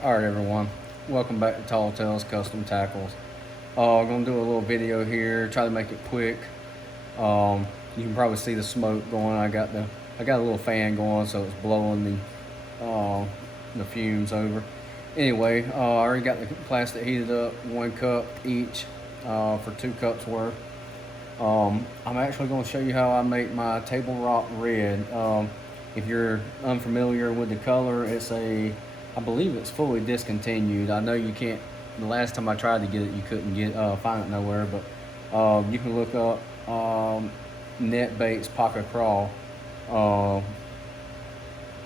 Alright everyone, welcome back to Tall Tales Custom Tackles. I'm going to do a little video here, try to make it quick. You can probably see the smoke going. I got a little fan going, so it's blowing the fumes over. Anyway, I already got the plastic heated up, 1 cup each for 2 cups worth. I'm actually going to show you how I make my Table Rock Red. If you're unfamiliar with the color, I believe it's fully discontinued. I know you can't. The last time I tried to get it, you couldn't find it nowhere. But you can look up Net Baits Pocket Crawl.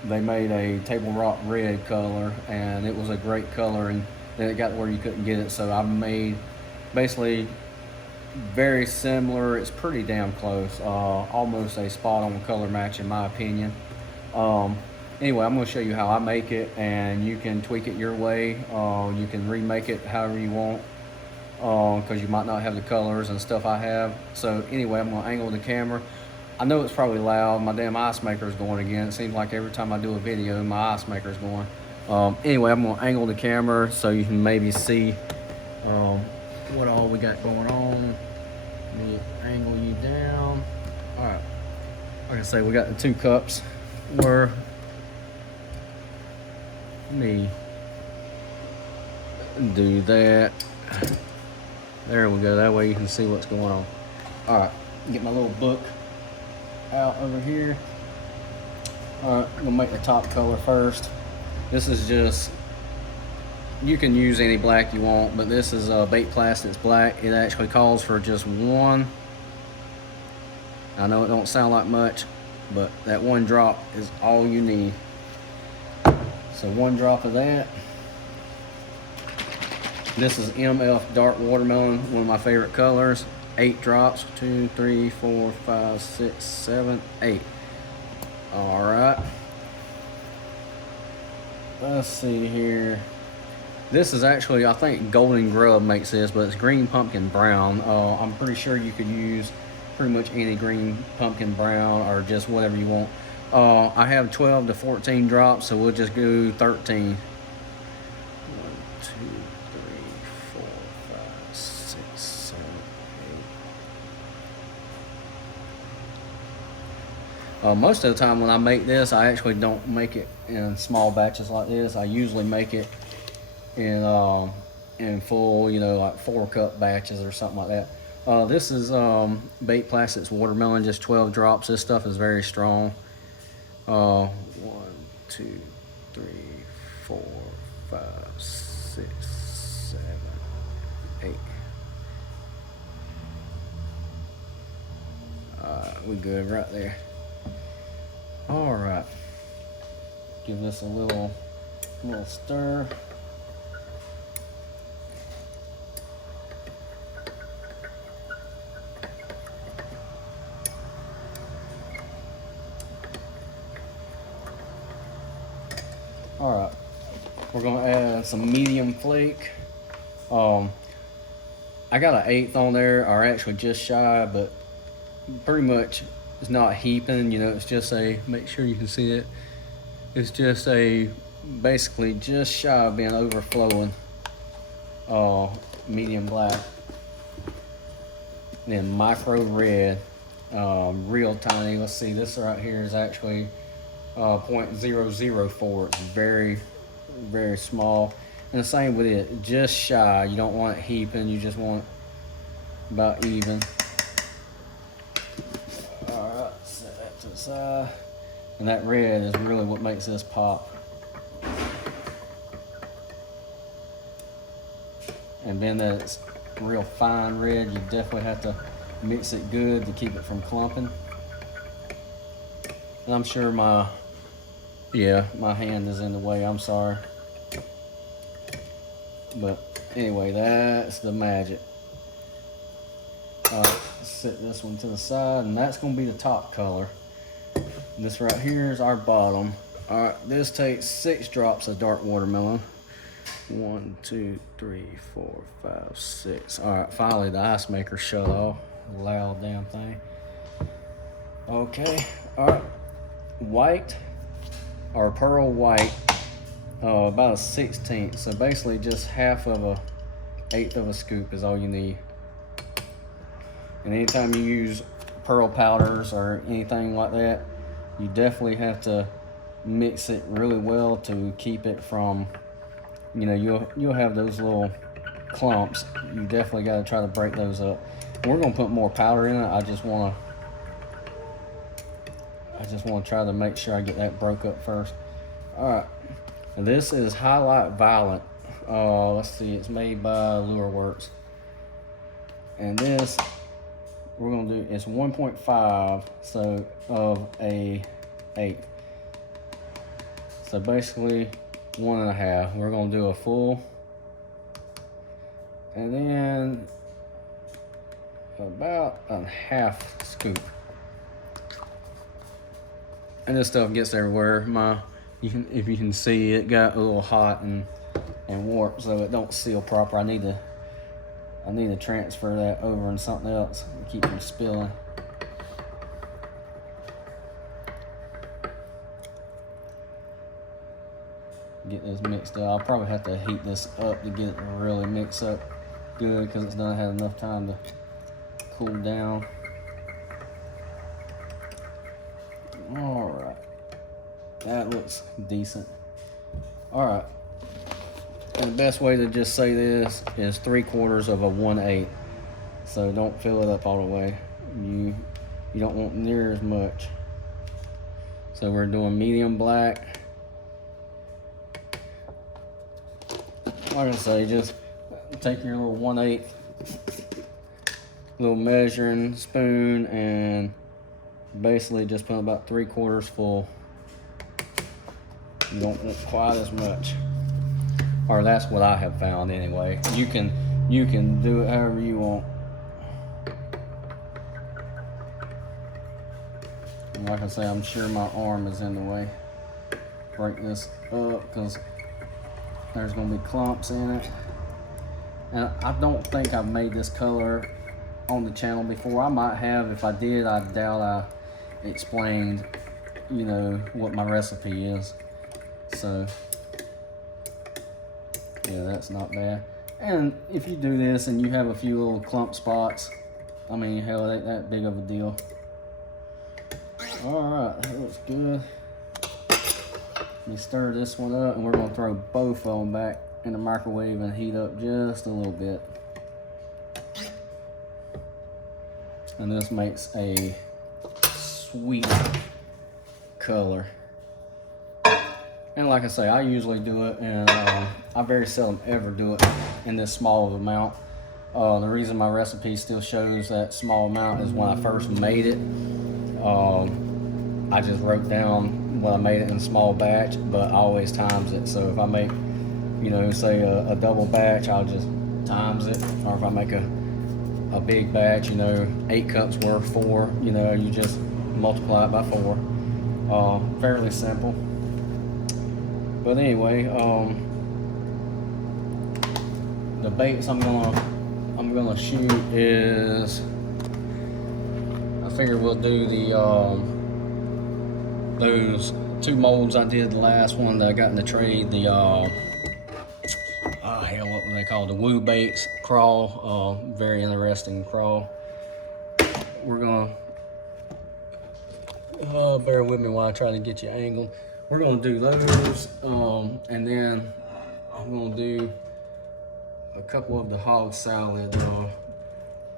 They made a Table Rock Red color, and it was a great color. And then it got where you couldn't get it, so I made basically very similar. It's pretty damn close. Almost a spot-on color match in my opinion. Anyway, I'm going to show you how I make it, and you can tweak it your way. You can remake it however you want, because you might not have the colors and stuff I have. So anyway, I'm going to angle the camera. I know it's probably loud. My damn ice maker is going again. It seems like every time I do a video, my ice maker is going. Anyway, I'm going to angle the camera so you can maybe see what all we got going on. Let me angle you down. All right. Like I say, we got the 2 cups where me do that. There we go. That way you can see what's going on. All right, get my little book out over here. All right, I'm gonna make the top color first. This is just, you can use any black you want, but this is bait plastics black. It actually calls for just 1. I know it don't sound like much, but that 1 drop is all you need. So 1 drop of that. This is MF Dark Watermelon, one of my favorite colors. 8 drops. 2, 3, 4, 5, 6, 7, 8. All right. Let's see here. This is actually, I think Golden Grub makes this, but it's green pumpkin brown. I'm pretty sure you could use pretty much any green pumpkin brown or just whatever you want. I have 12 to 14 drops, so we'll just do 13. 1, 2, 3, 4, 5, 6, 7, 8. Most of the time when I make this, I actually don't make it in small batches like this. I usually make it in full, like 4-cup batches or something like that. This is Bait Plastics Watermelon, just 12 drops. This stuff is very strong. 1, 2, 3, 4, 5, 6, 7, 8. We good right there. All right. Give this a little stir. All right, we're gonna add some medium flake. I got an 1/8 on there, or actually just shy, but pretty much it's not heaping. It's just make sure you can see it. It's just basically just shy of being overflowing. Medium black. And then micro red, real tiny. Let's see, this right here is actually 0.004. It's very, very small. And the same with it, just shy. You don't want it heaping, you just want it about even. All right, set that to the side. And that red is really what makes this pop. And then that it's real fine red, you definitely have to mix it good to keep it from clumping. And I'm sure my hand is in the way, I'm sorry. But anyway, that's the magic. All right, set this one to the side, and that's gonna be the top color. This right here is our bottom. All right, this takes 6 drops of dark watermelon. 1, 2, 3, 4, 5, 6. All right, finally the ice maker shut off. Loud damn thing. Okay, all right. White or pearl white about a 1/16. So basically just half of a eighth of a scoop is all you need. And anytime you use pearl powders or anything like that, you definitely have to mix it really well to keep it from, you know, you'll have those little clumps. You definitely got to try to break those up. And we're gonna put more powder in it. I just want to try to make sure I get that broke up first. All right, and this is Highlight Violet. Let's see, it's made by Lure Works, and this we're gonna do, it's 1.5 so of a 8. So basically 1.5. We're gonna do a full, and then about a half scoop. And this stuff gets everywhere. If you can see, it got a little hot and warped, so it don't seal proper. I need to transfer that over in something else and keep from spilling. Get this mixed up. I'll probably have to heat this up to get it to really mix up good, because it's not had enough time to cool down. All right, that looks decent. All right, and the best way to just say this is 3/4 of a 1/8. So don't fill it up all the way. You don't want near as much. So we're doing medium black. Like I say, just take your little 1/8 little measuring spoon and basically just put about 3/4 full. You don't want quite as much, or that's what I have found anyway. You can do it however you want. And like I say, I'm sure my arm is in the way. Break this up because there's gonna be clumps in it. And I don't think I've made this color on the channel before. I might have. If I did, I doubt I explained, you know, what my recipe is. So yeah, that's not bad. And if you do this and you have a few little clump spots, I mean, hell, it ain't that big of a deal. All right, that looks good. Let me stir this one up, and we're gonna throw both of them back in the microwave and heat up just a little bit. And this makes a sweet color. And like I say, I usually do it, and I very seldom ever do it in this small of amount. The reason my recipe still shows that small amount is when I first made it. I just wrote down when I made it in a small batch, but I always times it. So if I make, you know, say a double batch, I'll just times it. Or if I make a big batch, you know, 8 cups worth, 4, you know, you just multiply it by 4. Fairly simple. But anyway, the baits I'm gonna shoot is, I figure we'll do the those 2 molds I did the last one that I got in the trade, the hell, what were they called? The Woo Baits Crawl. Very interesting crawl. We're gonna bear with me while I try to get you angled. We're gonna do those, and then I'm gonna do a couple of the hog salad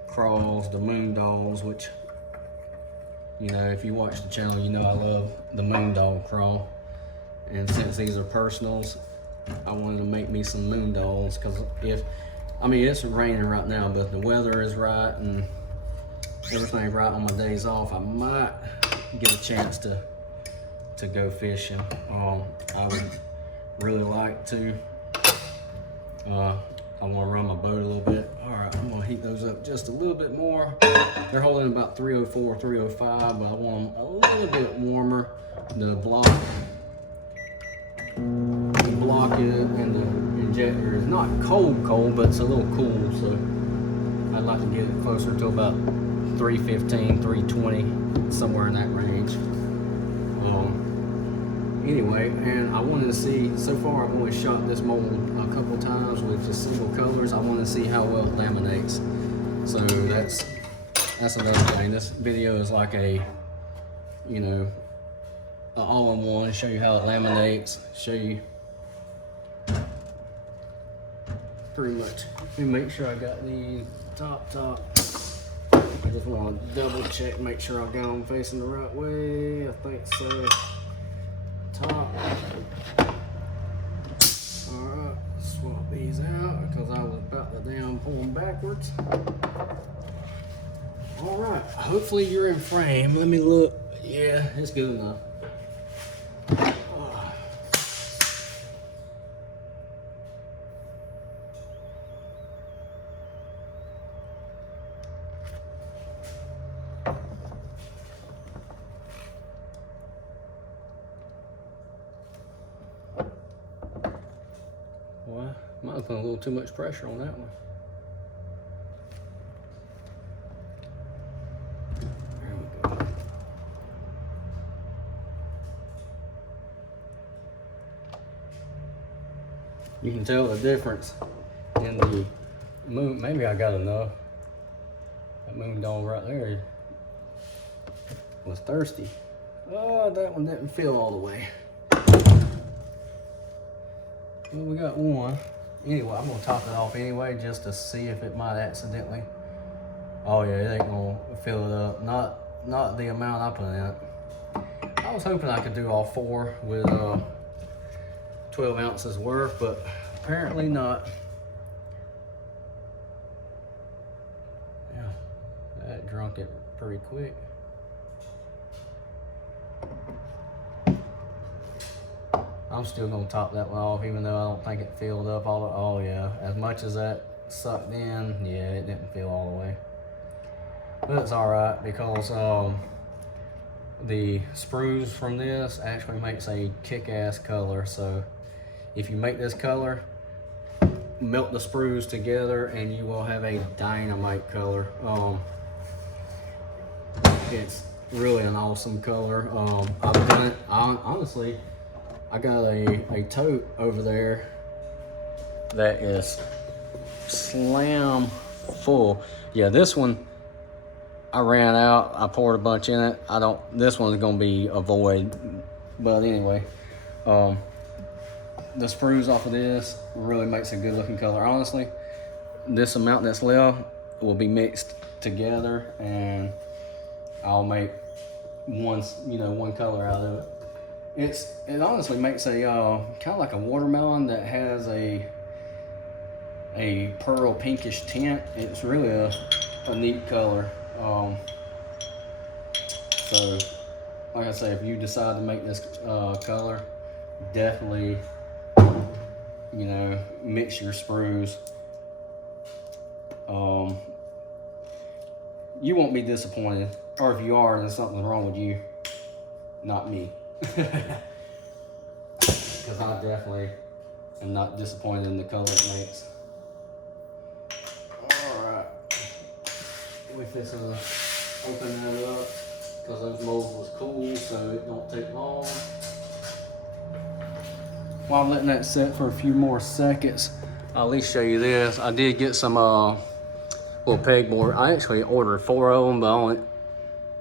crawls, the moon dogs, which, you know, if you watch the channel, you know I love the moon dog crawl. And since these are personals, I wanted to make me some moon dogs, because I mean, it's raining right now, but the weather is right and everything's right on my days off, I might get a chance to go fishing. I would really like to. I want to run my boat a little bit. All right, I'm gonna heat those up just a little bit more. They're holding about 304, 305, but I want them a little bit warmer. The block it, and the injector is not cold, but it's a little cool. So I'd like to get it closer to about 315, 320, somewhere in that range. Anyway, and I wanted to see, so far I've only shot this mold a couple times with just single colors. I want to see how well it laminates. So that's another thing. This video is like a, you know, an all-in-one, show you how it laminates, show you pretty much. Let me make sure I got the top. I just want to double check, make sure I got them facing the right way. I think so. Top. Alright, swap these out because I was about to damn pull them backwards. Alright, hopefully you're in frame. Let me look. Yeah, it's good enough. Well, might have put a little too much pressure on that one. There we go. You can tell the difference in the moon. Maybe I got enough. That moon dog right there was thirsty. Oh, that one didn't fill all the way. Well, we got one. Anyway, I'm gonna top it off anyway just to see if it might accidentally. Oh yeah, it ain't gonna fill it up. Not the amount I put in it. I was hoping I could do all 4 with 12 ounces worth, but apparently not. Yeah, that drunk it pretty quick. I'm still gonna top that one off, even though I don't think it filled up all the, oh yeah, as much as that sucked in, yeah, it didn't fill all the way. But it's all right because the sprues from this actually makes a kick-ass color. So if you make this color, melt the sprues together and you will have a dynamite color. It's really an awesome color. I've done it, honestly, I got a tote over there that is slam full. Yeah, this one I ran out. I poured a bunch in it. This one's gonna be a void. But anyway, the sprues off of this really makes a good looking color. Honestly, this amount that's left will be mixed together and I'll make one color out of it. It honestly makes a kind of like a watermelon that has a pearl pinkish tint. It's really a neat color. So like I say, if you decide to make this color, definitely mix your sprues. You won't be disappointed, or if you are, then something's wrong with you, not me. Because I definitely am not disappointed in the color it makes. Alright, we fix to open that up because those molds was cool, so it don't take long. While I'm letting that set for a few more seconds, I'll at least show you this. I did get some little pegboard. I actually ordered 4 of them, but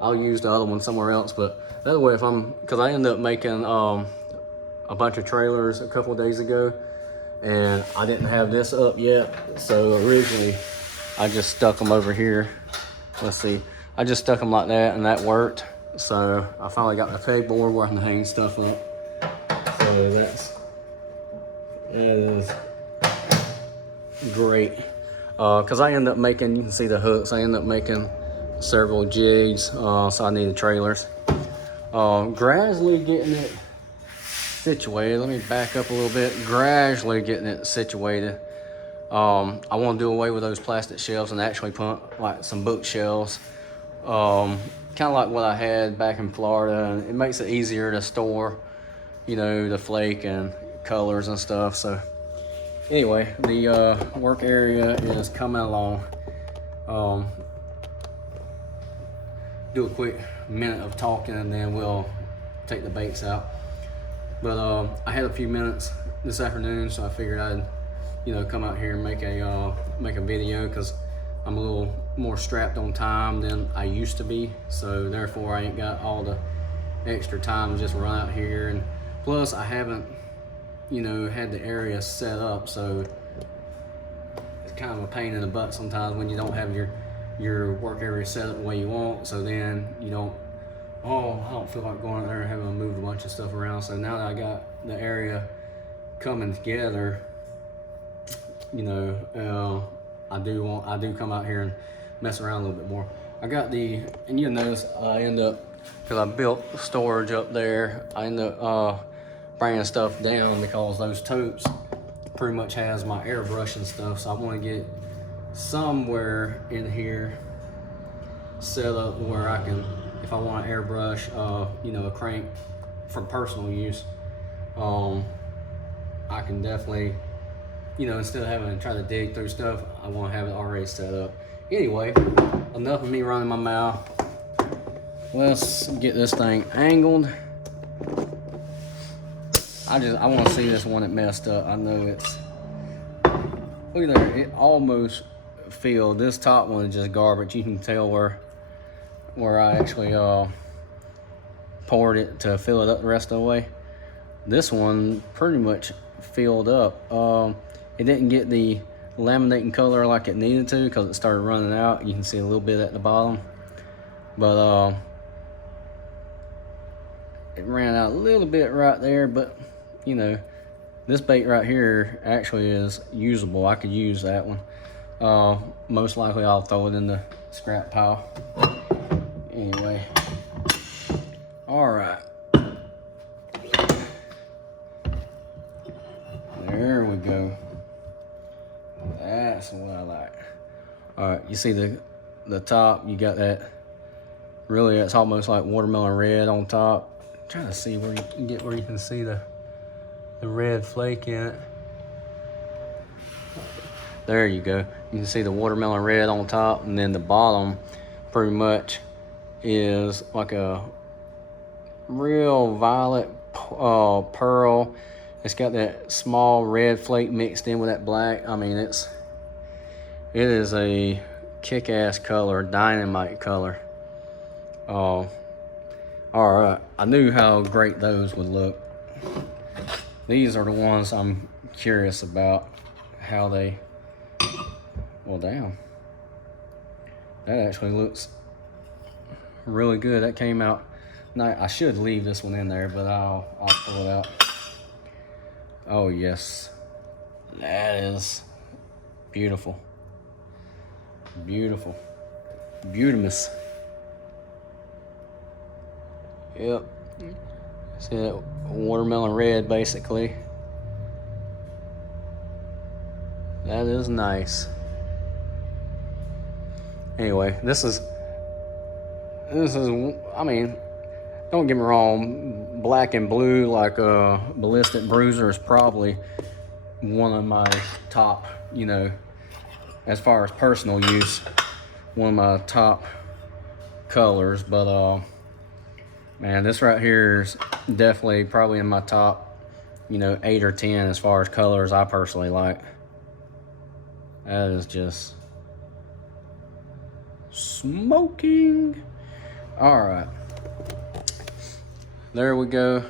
I'll use the other one somewhere else. But that way, because I ended up making a bunch of trailers a couple of days ago, and I didn't have this up yet. So originally, I just stuck them over here. Let's see, I just stuck them like that, and that worked. So I finally got my pegboard where I can hang stuff up. So that is great. Because I ended up making, you can see the hooks, I ended up making several jigs, so I needed trailers. Gradually getting it situated. Let me back up a little bit. Gradually getting it situated. I want to do away with those plastic shelves and actually put like some bookshelves. Kind of like what I had back in Florida, and it makes it easier to store, the flake and colors and stuff. So anyway, the work area is coming along. Do a quick minute of talking and then we'll take the baits out. But I had a few minutes this afternoon, so I figured I'd, come out here and make a video, because I'm a little more strapped on time than I used to be. So therefore, I ain't got all the extra time to just run out here, and plus I haven't, had the area set up, so it's kind of a pain in the butt sometimes when you don't have your work area set up the way you want. So then you don't, I don't feel like going out there and having to move a bunch of stuff around. So now that I got the area coming together, I do come out here and mess around a little bit more. I got and you'll notice I end up, because I built storage up there, I end up bringing stuff down because those totes pretty much has my airbrush and stuff. So I want to get somewhere in here set up where I can, if I want to airbrush, a crank for personal use, I can definitely, instead of having to try to dig through stuff, I want to have it already set up. Anyway, enough of me running my mouth. Let's get this thing angled. I want to see this one that messed up. I know it's, look at there, it almost filled. This top one is just garbage. You can tell where I actually poured it to fill it up the rest of the way. This one pretty much filled up. It didn't get the laminating color like it needed to because it started running out. You can see a little bit at the bottom, but it ran out a little bit right there. But this bait right here actually is usable. I could use that one. Most likely I'll throw it in the scrap pile. Anyway, all right, there we go. That's what I like. All right, you see the top, you got that, really it's almost like watermelon red on top. I'm trying to see where you can get where you can see the red flake in it. There you go. You can see the watermelon red on top, and then the bottom pretty much is like a real violet pearl. It's got that small red flake mixed in with that black. I mean, it is a kick-ass color, dynamite color. All right, I knew how great those would look. These are the ones I'm curious about how they, well, damn. That actually looks really good. That came out nice. I should leave this one in there, but I'll pull it out. Oh yes, that is beautiful. Beautiful. Beautimous. Yep. See that watermelon red, basically. That is nice. Anyway, this is, I mean, don't get me wrong, black and blue like Ballistic Bruiser is probably one of my top, as far as personal use, one of my top colors. But man, this right here is definitely probably in my top, 8 or 10 as far as colors I personally like. That is just smoking. All right, there we go.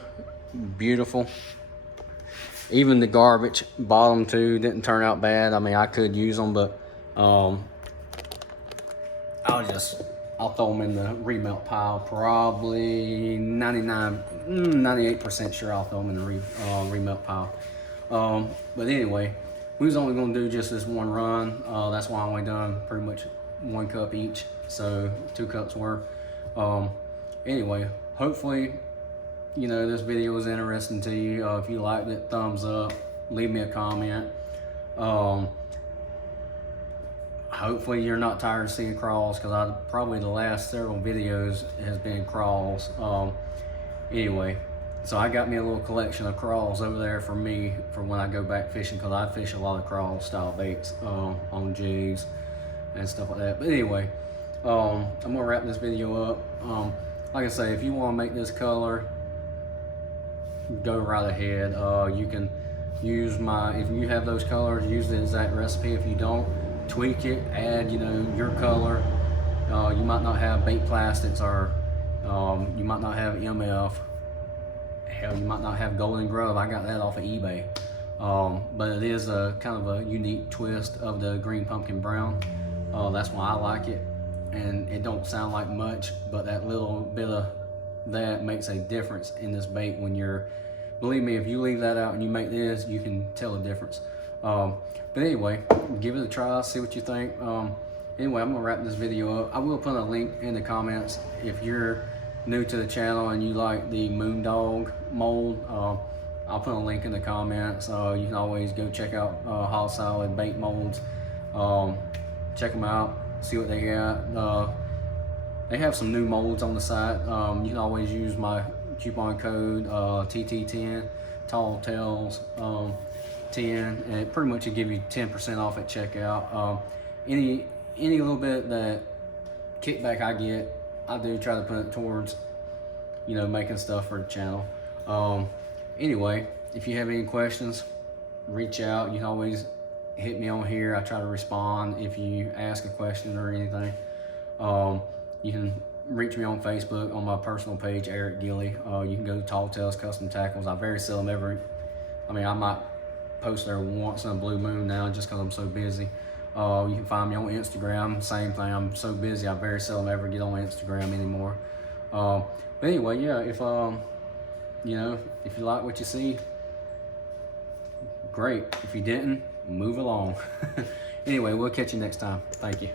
Beautiful. Even the garbage bottom two didn't turn out bad. I mean, I could use them, but I'll throw them in the remelt pile. Probably 98% sure I'll throw them in the remelt pile. But anyway, we was only gonna do just this one run. That's why I only done pretty much 1 cup each, so 2 cups worth. Anyway, hopefully, this video was interesting to you. If you liked it, thumbs up, leave me a comment. Hopefully you're not tired of seeing crawls, because probably the last several videos has been crawls. Anyway, so I got me a little collection of crawls over there for me for when I go back fishing, because I fish a lot of crawl style baits on jigs and stuff like that. But anyway, I'm gonna wrap this video up. Like I say, if you want to make this color, go right ahead. You can use if you have those colors, use the exact recipe. If you don't, tweak it, add, you know, your color. You might not have bait plastics, or you might not have MF. Hell, you might not have golden grub. I got that off of eBay. But it is a kind of a unique twist of the green pumpkin brown. That's why I like it. And it don't sound like much, but that little bit of that makes a difference in this bait. When you're, believe me, if you leave that out and you make this, you can tell the difference. But anyway, give it a try, see what you think. Anyway, I'm gonna wrap this video up. I will put a link in the comments if you're new to the channel and you like the Moondog mold. I'll put a link in the comments. You can always go check out Hog Solid bait molds. Check them out, see what they got. They have some new molds on the site. You can always use my coupon code TT10, Tall Tales 10, and it pretty much will give you 10% off at checkout. Any little bit that kickback I get, I do try to put it towards, you know, making stuff for the channel. Anyway, if you have any questions, reach out. You can always hit me on here. I try to respond if you ask a question or anything. You can reach me on Facebook on my personal page, Eric Gilly. You can go to Tall Tales Custom Tackles. I very seldom ever, I might post there once in a blue moon now just because I'm so busy. You can find me on Instagram, same thing. I'm so busy, I very seldom ever get on Instagram anymore. But anyway, yeah, if you know, if you like what you see, great. If you didn't, move along. Anyway, we'll catch you next time. Thank you.